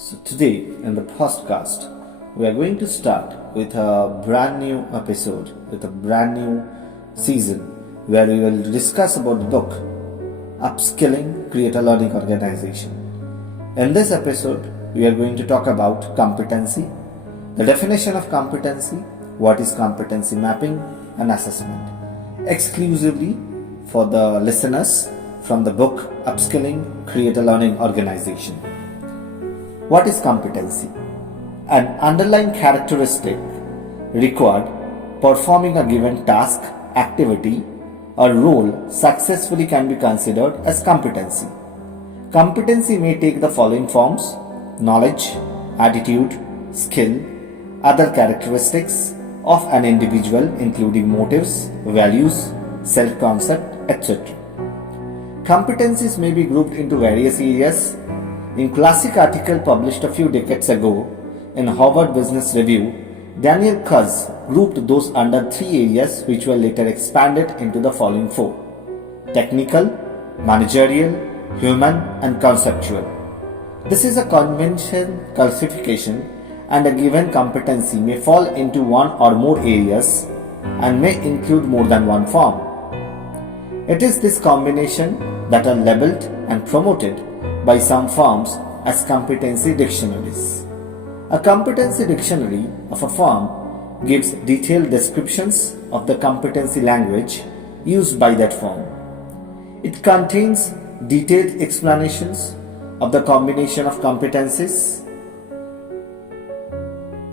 So today in the podcast, we are going to start with a brand new episode, with a brand new season where we will discuss about the book Upskilling, Create a Learning Organization. In this episode, we are going to talk about competency, the definition of competency, what is competency mapping and assessment, exclusively for the listeners from the book Upskilling, Create a Learning Organization. What is competency? An underlying characteristic required performing a given task, activity, or role successfully can be considered as competency. Competency may take the following forms: knowledge, attitude, skill, other characteristics of an individual including motives, values, self-concept, etc. Competencies may be grouped into various areas. In classic article published a few decades ago in Harvard Business Review, Daniel Kuz grouped those under three areas which were later expanded into the following four: technical, managerial, human and conceptual. This is a convention classification, and a given competency may fall into one or more areas and may include more than one form. It is this combination that are labeled and promoted by some firms as competency dictionaries. A competency dictionary of a firm gives detailed descriptions of the competency language used by that firm. It contains detailed explanations of the combination of competencies: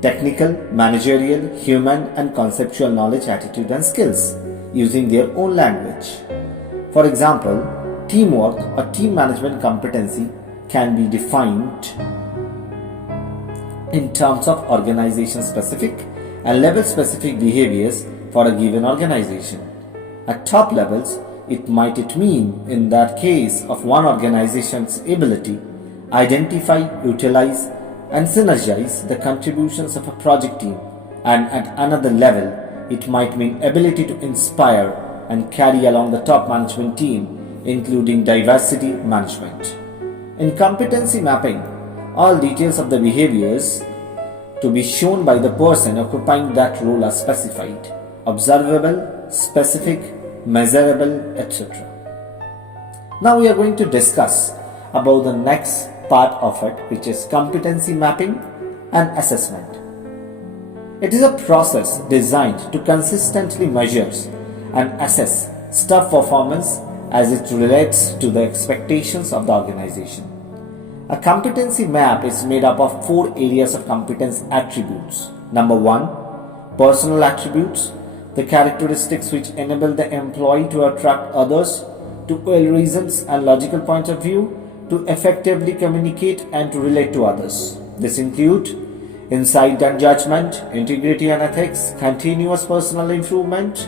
technical, managerial, human and conceptual knowledge, attitude and skills, using their own language. For example, teamwork or team management competency can be defined in terms of organization specific and level specific behaviors for a given organization. At top levels, it might mean, in that case of one organization's ability, identify, utilize and synergize the contributions of a project team, and at another level, it might mean ability to inspire and carry along the top management team, including diversity management. In competency mapping, all details of the behaviors to be shown by the person occupying that role are specified: observable, specific, measurable, etc. Now we are going to discuss about the next part of it, which is competency mapping and assessment. It is a process designed to consistently measure and assess staff performance as it relates to the expectations of the organization. A competency map is made up of four areas of competence attributes. Number one, personal attributes, the characteristics which enable the employee to attract others, to well-reasoned and logical point of view, to effectively communicate and to relate to others. This include insight and judgment, integrity and ethics, continuous personal improvement,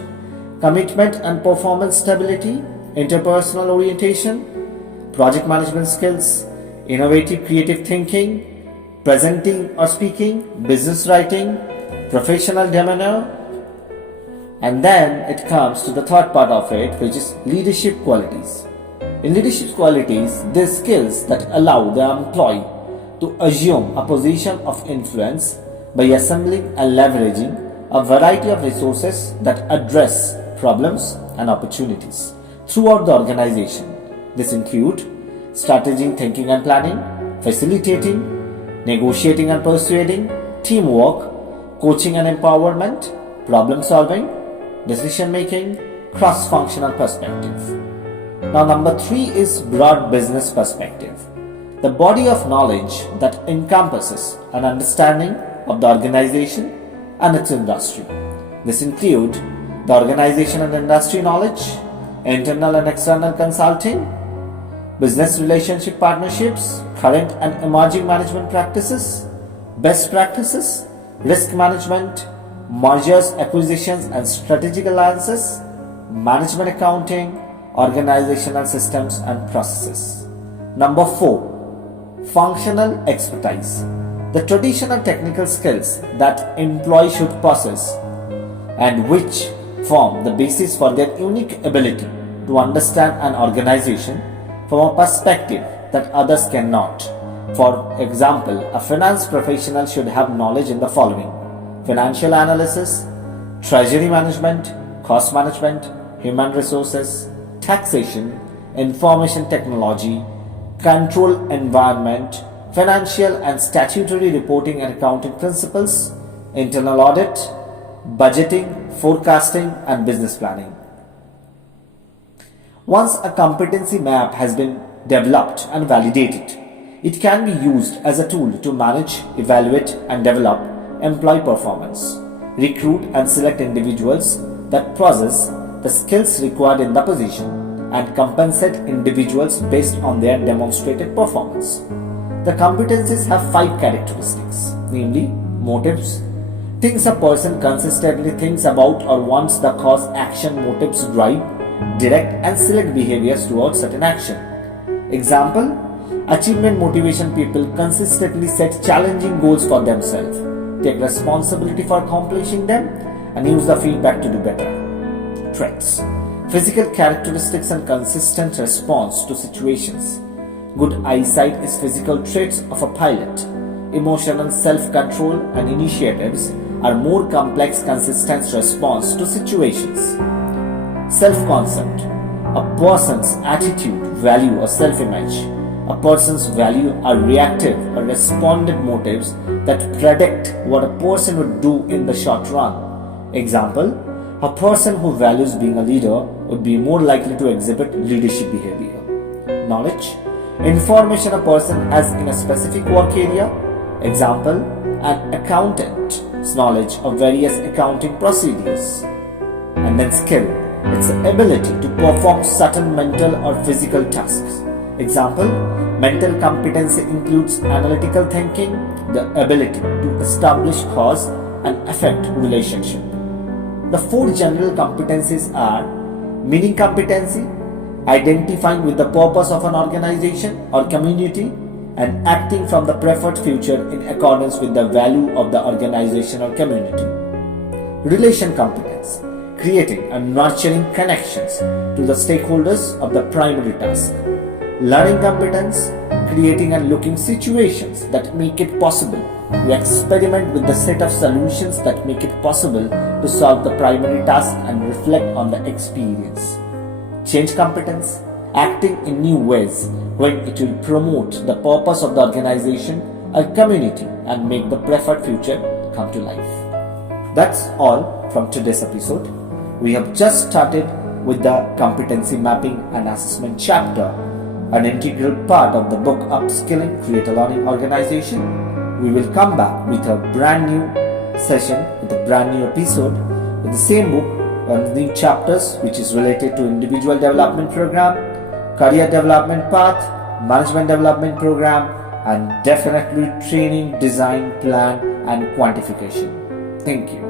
commitment and performance stability, interpersonal orientation, project management skills, innovative creative thinking, presenting or speaking, business writing, professional demeanor, and then it comes to the third part of it, which is leadership qualities. In leadership qualities, these skills that allow the employee to assume a position of influence by assembling and leveraging a variety of resources that address problems and opportunities throughout the organization. This include strategic thinking and planning, facilitating, negotiating and persuading, teamwork, coaching and empowerment, problem solving, decision making, cross-functional perspective. Now number 3 is broad business perspective, the body of knowledge that encompasses an understanding of the organization and its industry. This include the organization and industry knowledge, internal and external consulting, business relationship partnerships, current and emerging management practices, best practices, risk management, mergers, acquisitions and strategic alliances, management accounting, organizational systems and processes. Number 4, functional expertise, the traditional technical skills that employees should possess and which form the basis for their unique ability to understand an organization from a perspective that others cannot. For example, a finance professional should have knowledge in the following: financial analysis, treasury management, cost management, human resources, taxation, information technology, control environment, financial and statutory reporting and accounting principles, internal audit, budgeting, forecasting, and business planning. Once a competency map has been developed and validated, it can be used as a tool to manage, evaluate, and develop employee performance, recruit and select individuals that possess the skills required in the position, and compensate individuals based on their demonstrated performance. The competencies have 5 characteristics, namely motives, things a person consistently thinks about or wants. The cause action motives drive, direct, and select behaviors towards certain action. Example: achievement motivation, people consistently set challenging goals for themselves, take responsibility for accomplishing them, and use the feedback to do better. Traits: physical characteristics and consistent response to situations. Good eyesight is physical traits of a pilot. Emotional self-control and initiatives are more complex, consistent response to situations. Self-concept: a person's attitude, value, or self-image. A person's value are reactive or respondent motives that predict what a person would do in the short run. Example: a person who values being a leader would be more likely to exhibit leadership behavior. Knowledge: information a person has in a specific work area. Example: an accountant's knowledge of various accounting procedures. And then skill: its ability to perform certain mental or physical tasks. Example: mental competency includes analytical thinking, the ability to establish cause and effect relationship. The 4 general competencies are: meaning competency, identifying with the purpose of an organization or community, and acting from the preferred future in accordance with the value of the organization or community. Relation competence, creating and nurturing connections to the stakeholders of the primary task. Learning competence, creating and looking situations that make it possible to experiment with the set of solutions that make it possible to solve the primary task and reflect on the experience. Change competence, acting in new ways when it will promote the purpose of the organization or community and make the preferred future come to life. That's all from today's episode. We have just started with the competency mapping and assessment chapter, an integral part of the book Upskilling, Create a Learning Organization. We will come back with a brand new session, with a brand new episode, with the same book, on new chapters which is related to individual development program, career development path, management development program, and definitely training, design, plan, and quantification. Thank you.